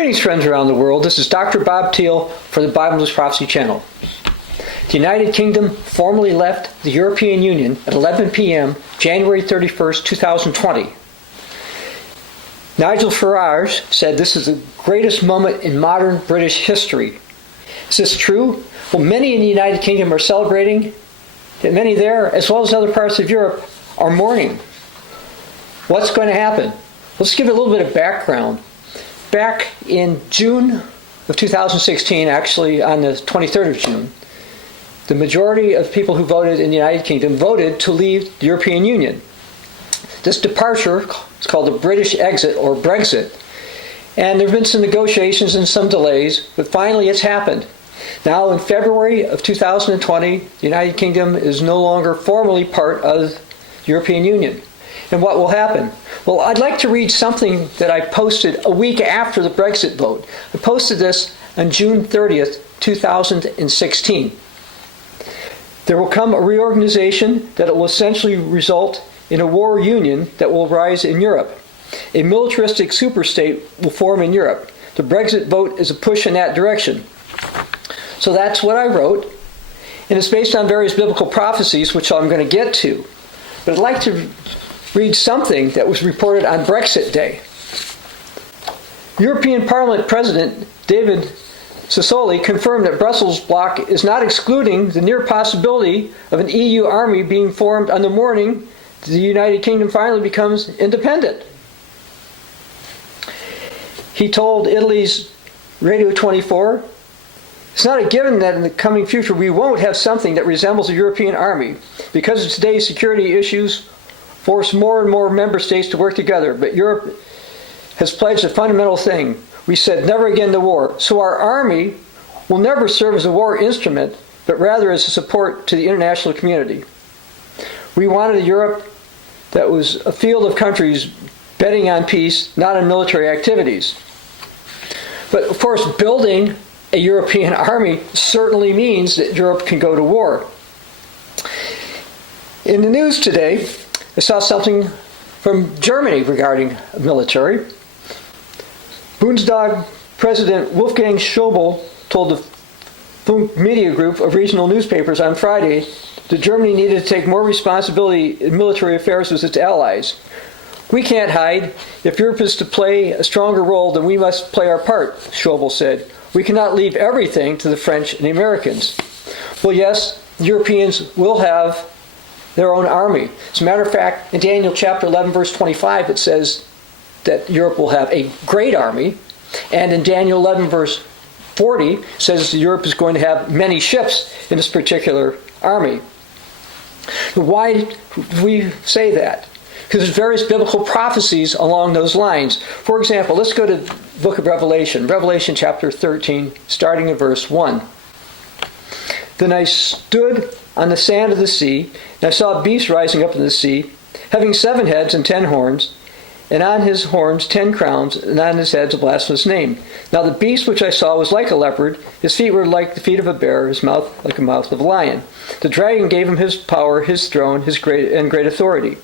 Greetings, friends around the world. This is Dr. Bob Thiel for the Bible News Prophecy channel. The United Kingdom formally left the European Union at 11 p.m. January 31st, 2020. Nigel Farage said this is the greatest moment in modern British history. Is this true? Well, many in the United Kingdom are celebrating, and many there, as well as other parts of Europe, are mourning. What's going to happen? Let's give you a little bit of background. Back in June of 2016, actually on the 23rd of June, the majority of people who voted in the United Kingdom voted to leave the European Union. This departure is called the British exit or Brexit. And there have been some negotiations and some delays, but finally it's happened. Now in February of 2020, the United Kingdom is no longer formally part of the European Union. And what will happen? Well, I'd like to read something that I posted a week after the Brexit vote. I posted this on June 30th, 2016. There will come a reorganization that will essentially result in a war union that will rise in Europe. A militaristic superstate will form in Europe. The Brexit vote is a push in that direction. So that's what I wrote, and it's based on various biblical prophecies, which I'm going to get to. But I'd like to read something that was reported on Brexit Day. European Parliament President David Sassoli confirmed that Brussels bloc is not excluding the near possibility of an EU army being formed on the morning the United Kingdom finally becomes independent. He told Italy's Radio 24, "It's not a given that in the coming future we won't have something that resembles a European army. Because of today's security issues, force more and more member states to work together. But Europe has pledged a fundamental thing. We said never again to war. So our army will never serve as a war instrument, but rather as a support to the international community. We wanted a Europe that was a field of countries betting on peace, not on military activities." But of course, building a European army certainly means that Europe can go to war. In the news today, I saw something from Germany regarding military. Bundestag President Wolfgang Schäuble told the Funk Media Group of regional newspapers on Friday that Germany needed to take more responsibility in military affairs with its allies. "We can't hide. If Europe is to play a stronger role, then we must play our part," Schäuble said. "We cannot leave everything to the French and the Americans." Well, yes, the Europeans will have their own army. As a matter of fact, in Daniel chapter 11, verse 25, it says that Europe will have a great army. And in Daniel 11, verse 40, it says Europe is going to have many ships in this particular army. Why do we say that? Because there's various biblical prophecies along those lines. For example, let's go to the book of Revelation. Revelation chapter 13, starting in verse 1. "Then I stood on the sand of the sea, and I saw a beast rising up in the sea, having 7 heads and 10 horns, and on his horns 10 crowns, and on his heads a blasphemous name. Now the beast which I saw was like a leopard, his feet were like the feet of a bear, his mouth like the mouth of a lion. The dragon gave him his power, his throne, his great authority.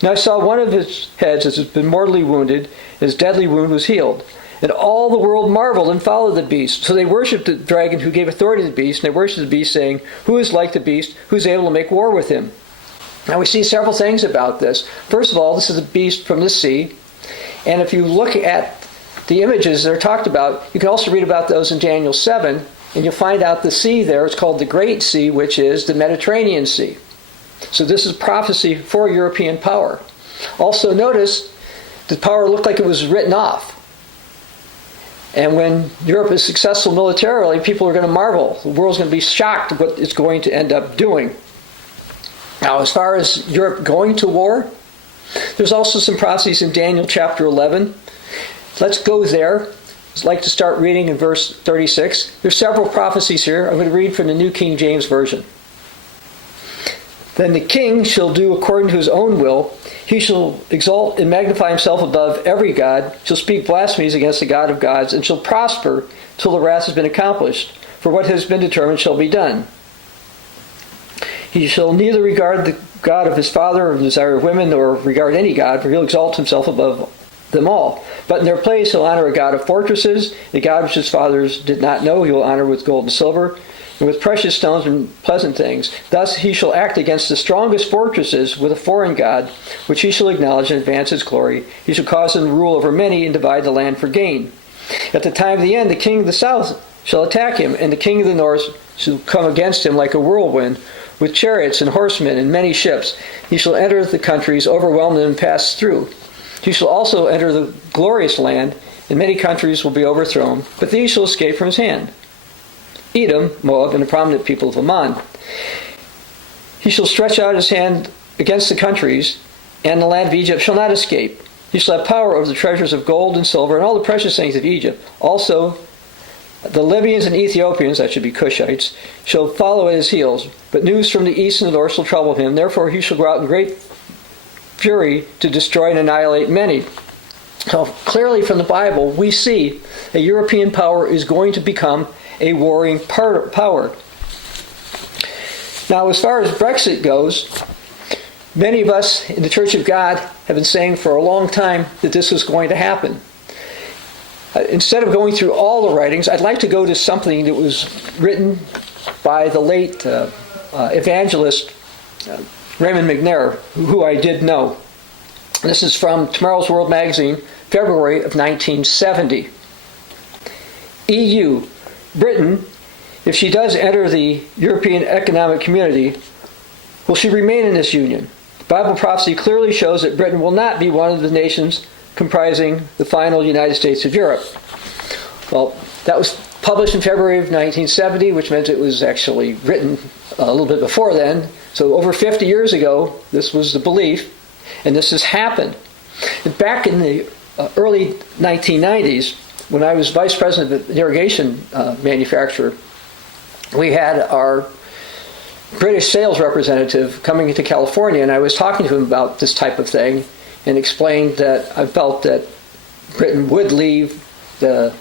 And I saw one of his heads as had been mortally wounded, and his deadly wound was healed. And all the world marveled and followed the beast. So they worshipped the dragon who gave authority to the beast, and they worshipped the beast, saying, 'Who is like the beast? Who is able to make war with him?'" Now we see several things about this. First of all, this is a beast from the sea. And if you look at the images that are talked about, you can also read about those in Daniel 7, and you'll find out the sea there is called the Great Sea, which is the Mediterranean Sea. So this is prophecy for European power. Also notice the power looked like it was written off. And when Europe is successful militarily, people are going to marvel. The world's going to be shocked at what it's going to end up doing. Now, as far as Europe going to war, there's also some prophecies in Daniel chapter 11. Let's go there. I'd like to start reading in verse 36. There's several prophecies here. I'm going to read from the New King James Version. "Then the king shall do according to his own will. He shall exalt and magnify himself above every god, shall speak blasphemies against the God of gods, and shall prosper till the wrath has been accomplished. For what has been determined shall be done. He shall neither regard the God of his father or the desire of women, nor regard any god, for he'll exalt himself above them all. But in their place he'll honor a god of fortresses, a god which his fathers did not know he will honor with gold and silver, and with precious stones and pleasant things. Thus he shall act against the strongest fortresses with a foreign god, which he shall acknowledge and advance his glory. He shall cause them to rule over many and divide the land for gain. At the time of the end, the king of the south shall attack him, and the king of the north shall come against him like a whirlwind, with chariots and horsemen and many ships. He shall enter the countries, overwhelm them, and pass through. He shall also enter the glorious land, and many countries will be overthrown, but these shall escape from his hand. Edom, Moab, and the prominent people of Ammon. He shall stretch out his hand against the countries, and the land of Egypt shall not escape. He shall have power over the treasures of gold and silver and all the precious things of Egypt. Also, the Libyans and Ethiopians, that should be Cushites, shall follow at his heels. But news from the east and the north shall trouble him. Therefore he shall go out in great fury to destroy and annihilate many. So clearly from the Bible, we see a European power is going to become a warring power. Now, as far as Brexit goes, many of us in the Church of God have been saying for a long time that this was going to happen. Instead of going through all the writings, I'd like to go to something that was written by the late evangelist Raymond McNair, who I did know. This is from Tomorrow's World magazine, February of 1970. EU, Britain, if she does enter the European Economic Community, will she remain in this union? Bible prophecy clearly shows that Britain will not be one of the nations comprising the final United States of Europe. Well, that was published in February of 1970, which meant it was actually written a little bit before then. So over 50 years ago, this was the belief, and this has happened. And back in the early 1990s, when I was vice president of an irrigation manufacturer, we had our British sales representative coming into California, and I was talking to him about this type of thing and explained that I felt that Britain would leave the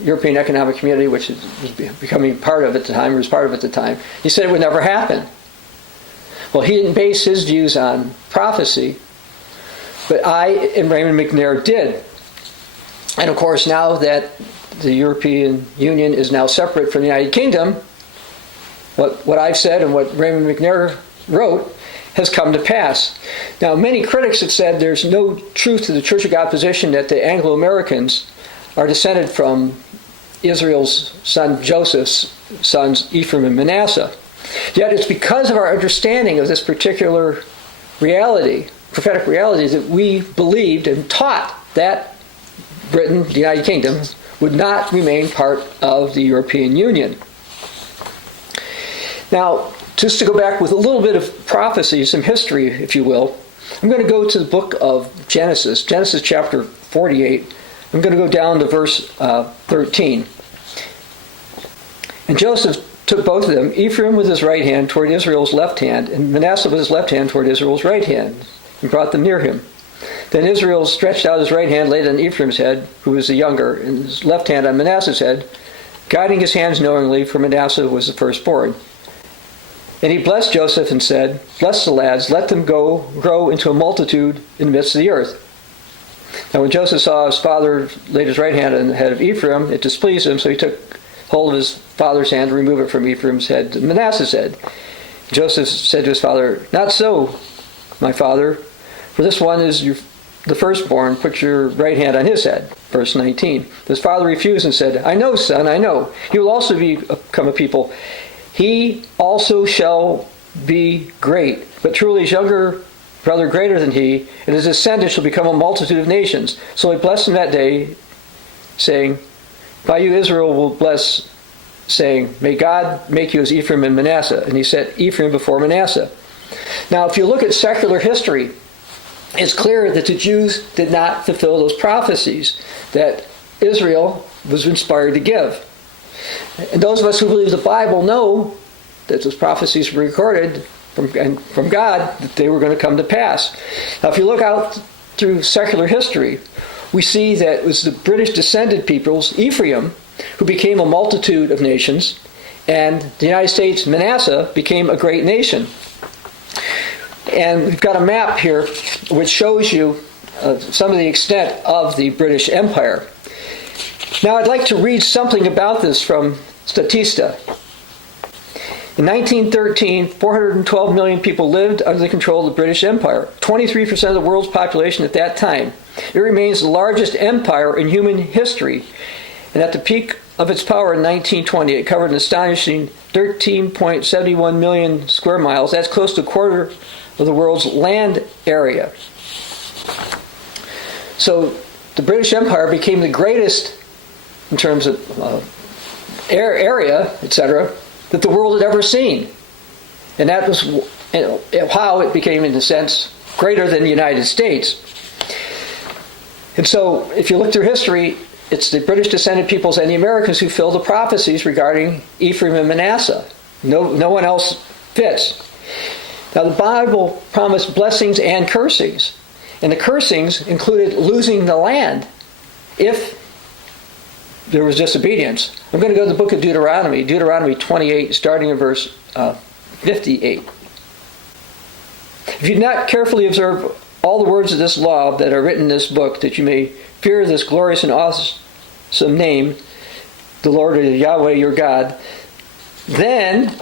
European Economic Community, which was becoming part of at the time, or was part of at the time. He said it would never happen. Well, he didn't base his views on prophecy, but I and Raymond McNair did. And of course, now that the European Union is now separate from the United Kingdom, what I've said and what Raymond McNair wrote has come to pass. Now, many critics have said there's no truth to the Church of God position that the Anglo-Americans are descended from Israel's son Joseph's sons Ephraim and Manasseh. Yet it's because of our understanding of this particular reality, prophetic reality, that we believed and taught that Britain, the United Kingdom, would not remain part of the European Union. Now, just to go back with a little bit of prophecy, some history, if you will, I'm going to go to the book of Genesis chapter 48. I'm going to go down to verse 13. And Joseph took both of them, Ephraim with his right hand toward Israel's left hand, and Manasseh with his left hand toward Israel's right hand, and brought them near him. Then Israel stretched out his right hand, laid on Ephraim's head, who was the younger, and his left hand on Manasseh's head, guiding his hands knowingly, for Manasseh was the firstborn. And he blessed Joseph and said, "Bless the lads, let them grow into a multitude in the midst of the earth." Now when Joseph saw his father laid his right hand on the head of Ephraim, it displeased him, so he took hold of his father's hand to remove it from Ephraim's head to Manasseh's head. Joseph said to his father, "Not so, my father, for this one is the firstborn. Put your right hand on his head." Verse 19. His father refused and said, "I know, son, I know. He will also become a people. He also shall be great, but truly his younger brother greater than he, and his descendants shall become a multitude of nations." So he blessed him that day, saying, "By you Israel will bless," saying, "May God make you as Ephraim and Manasseh." And he set Ephraim before Manasseh. Now, if you look at secular history, it's clear that the Jews did not fulfill those prophecies that Israel was inspired to give. And those of us who believe the Bible know that those prophecies were recorded from God, that they were going to come to pass. Now, if you look out through secular history, we see that it was the British descended peoples, Ephraim, who became a multitude of nations, and the United States, Manasseh, became a great nation. And we've got a map here which shows you some of the extent of the British Empire. Now I'd like to read something about this from Statista. In 1913, 412 million people lived under the control of the British Empire, 23% of the world's population at that time. It remains the largest empire in human history, and at the peak of its power in 1920, it covered an astonishing 13.71 million square miles. That's close to a quarter of the world's land area. So the British Empire became the greatest in terms of area, etc., that the world had ever seen. And that was how it became, in a sense, greater than the United States. And so, if you look through history, it's the British descended peoples and the Americans who fill the prophecies regarding Ephraim and Manasseh. No one else fits. Now, the Bible promised blessings and cursings. And the cursings included losing the land if there was disobedience. I'm going to go to the book of Deuteronomy, Deuteronomy 28, starting in verse 58. If you do not carefully observe all the words of this law that are written in this book, that you may fear this glorious and awesome name, the Lord Yahweh your God, then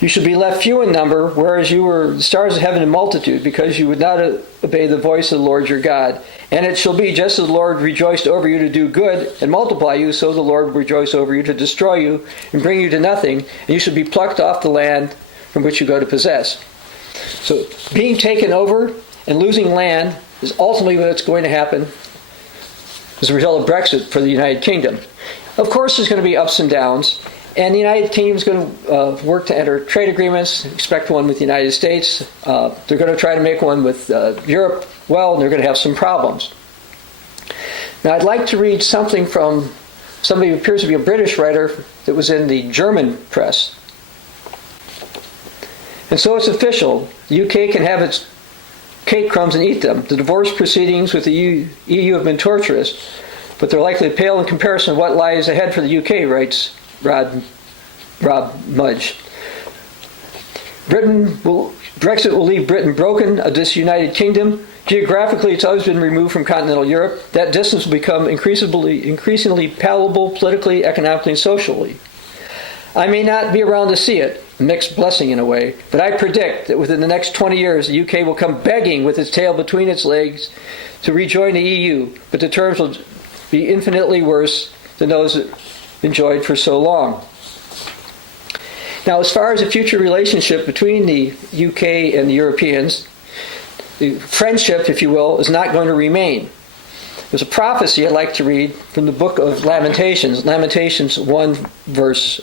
you should be left few in number, whereas you were the stars of heaven in multitude, because you would not obey the voice of the Lord your God. And it shall be, just as the Lord rejoiced over you to do good and multiply you, so the Lord will rejoice over you to destroy you and bring you to nothing, and you should be plucked off the land from which you go to possess. So being taken over and losing land is ultimately what's going to happen as a result of Brexit for the United Kingdom. Of course, there's going to be ups and downs. And the United Kingdom is going to work to enter trade agreements, expect one with the United States. They're going to try to make one with Europe. Well, they're going to have some problems. Now, I'd like to read something from somebody who appears to be a British writer that was in the German press. And so it's official. The UK can have its cake crumbs and eat them. The divorce proceedings with the EU have been torturous, but they're likely to pale in comparison to what lies ahead for the UK, writes Rob Mudge. Brexit will leave Britain broken, a disunited kingdom. Geographically, it's always been removed from continental Europe. That distance will become increasingly palatable politically, economically, and socially. I may not be around to see it, a mixed blessing in a way, but I predict that within the next 20 years, the UK will come begging with its tail between its legs to rejoin the EU, but the terms will be infinitely worse than those enjoyed for so long. Now, as far as the future relationship between the UK and the Europeans, the friendship, if you will, is not going to remain. There's a prophecy I'd like to read from the book of Lamentations, Lamentations 1, verse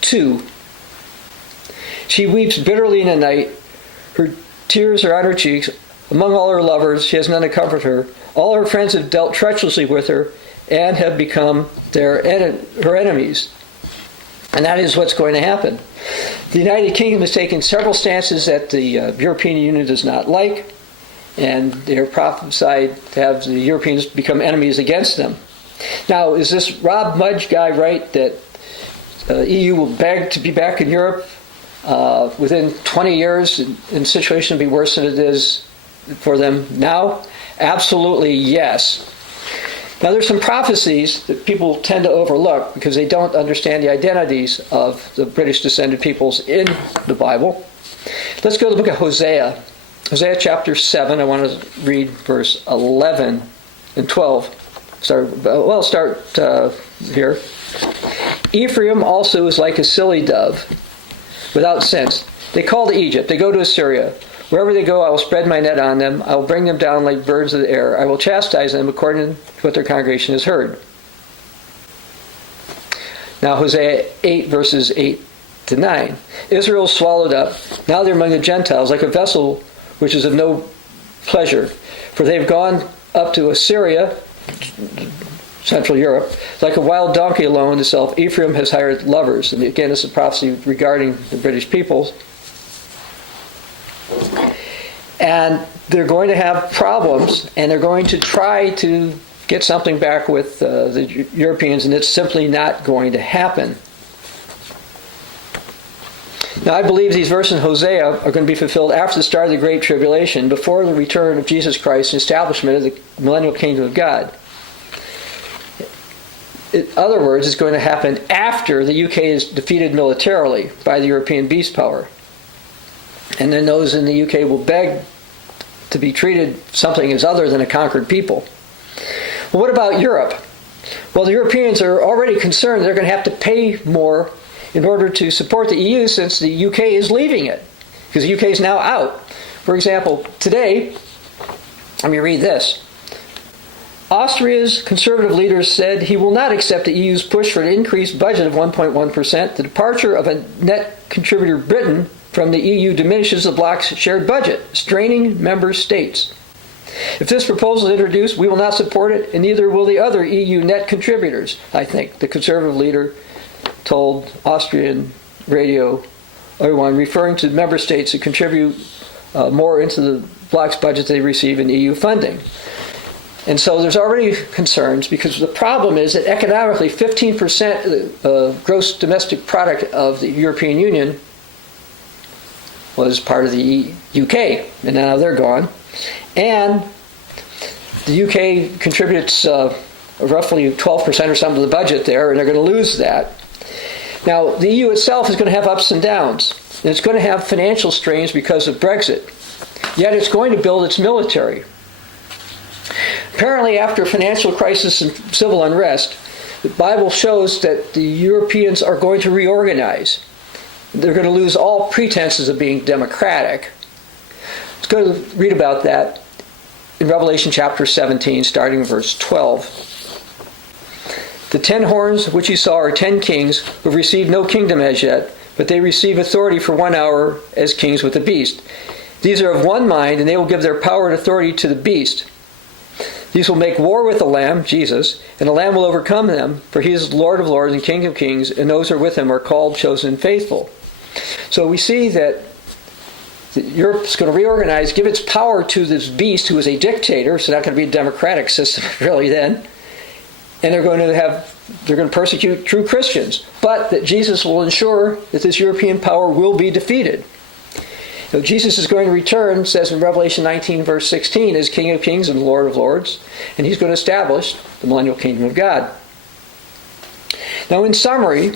2. She weeps bitterly in the night. Her tears are on her cheeks. Among all her lovers, she has none to comfort her. All her friends have dealt treacherously with her and have become her enemies. And that is what's going to happen. The United Kingdom has taken several stances that the European Union does not like, and they're prophesied to have the Europeans become enemies against them. Now, is this Rob Mudge guy right that EU will beg to be back in Europe within 20 years and the situation will be worse than it is for them now? Absolutely yes. Now, there's some prophecies that people tend to overlook because they don't understand the identities of the British descended peoples in the Bible. Let's go to the book of Hosea. Hosea chapter 7, I want to read verse 11 and 12. Start here. Ephraim also is like a silly dove, without sense. They call to Egypt, they go to Assyria. Wherever they go, I will spread my net on them. I will bring them down like birds of the air. I will chastise them according to what their congregation has heard. Now, Hosea 8, verses 8 to 9. Israel is swallowed up. Now they're among the Gentiles, like a vessel which is of no pleasure. For they've gone up to Assyria, Central Europe, like a wild donkey alone to self. Ephraim has hired lovers. And again, this is a prophecy regarding the British peoples. And they're going to have problems, and they're going to try to get something back with the Europeans, and it's simply not going to happen. Now, I believe these verses in Hosea are going to be fulfilled after the start of the Great Tribulation, before the return of Jesus Christ and establishment of the millennial kingdom of God. In other words, it's going to happen after the UK is defeated militarily by the European beast power. And then those in the UK will beg to be treated something as other than a conquered people. Well, what about Europe? Well, the Europeans are already concerned they're going to have to pay more in order to support the EU since the UK is leaving it, because the UK is now out. For example, today, let me read this. Austria's conservative leader said he will not accept the EU's push for an increased budget of 1.1%. The departure of a net contributor Britain from the EU diminishes the bloc's shared budget, straining member states. If this proposal is introduced, we will not support it, and neither will the other EU net contributors, I think, the conservative leader told Austrian radio, everyone, referring to member states that contribute more into the bloc's budget they receive in EU funding. And so there's already concerns, because the problem is that economically 15% of gross domestic product of the European Union was part of the UK, and now they're gone. And the UK contributes roughly 12% or something of the budget there, and they're going to lose that. Now, the EU itself is going to have ups and downs, and it's going to have financial strains because of Brexit. Yet it's going to build its military. Apparently, after financial crisis and civil unrest, the Bible shows that the Europeans are going to reorganize. They're going to lose all pretenses of being democratic. Let's go to read about that in Revelation chapter 17, starting in verse 12. The 10 horns which you saw are 10 kings who have received no kingdom as yet, but they receive authority for 1 hour as kings with the beast. These are of one mind, and they will give their power and authority to the beast. These will make war with the Lamb, Jesus, and the Lamb will overcome them, for he is Lord of lords and King of kings, and those who are with him are called, chosen, and faithful. So we see that Europe's going to reorganize, give its power to this beast who is a dictator, so not going to be a democratic system really then, and they're going to persecute true Christians, but that Jesus will ensure that this European power will be defeated. So Jesus is going to return, says in Revelation 19, verse 16, as King of Kings and Lord of Lords, and he's going to establish the millennial kingdom of God. Now, in summary,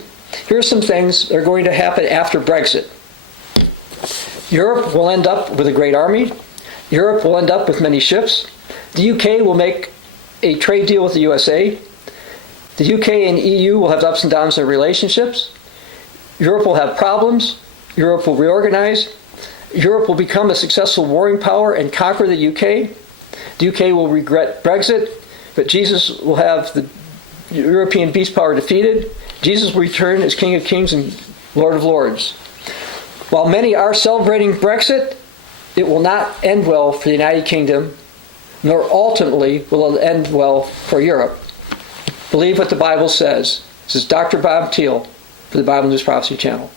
here are some things that are going to happen after Brexit. Europe will end up with a great army. Europe will end up with many ships. The UK will make a trade deal with the USA. The UK and EU will have ups and downs in their relationships. Europe will have problems. Europe will reorganize. Europe will become a successful warring power and conquer the UK. The UK will regret Brexit, but Jesus will have the European beast power defeated. Jesus will return as King of Kings and Lord of Lords. While many are celebrating Brexit, it will not end well for the United Kingdom, nor ultimately will it end well for Europe. Believe what the Bible says. This is Dr. Bob Thiel for the Bible News Prophecy Channel.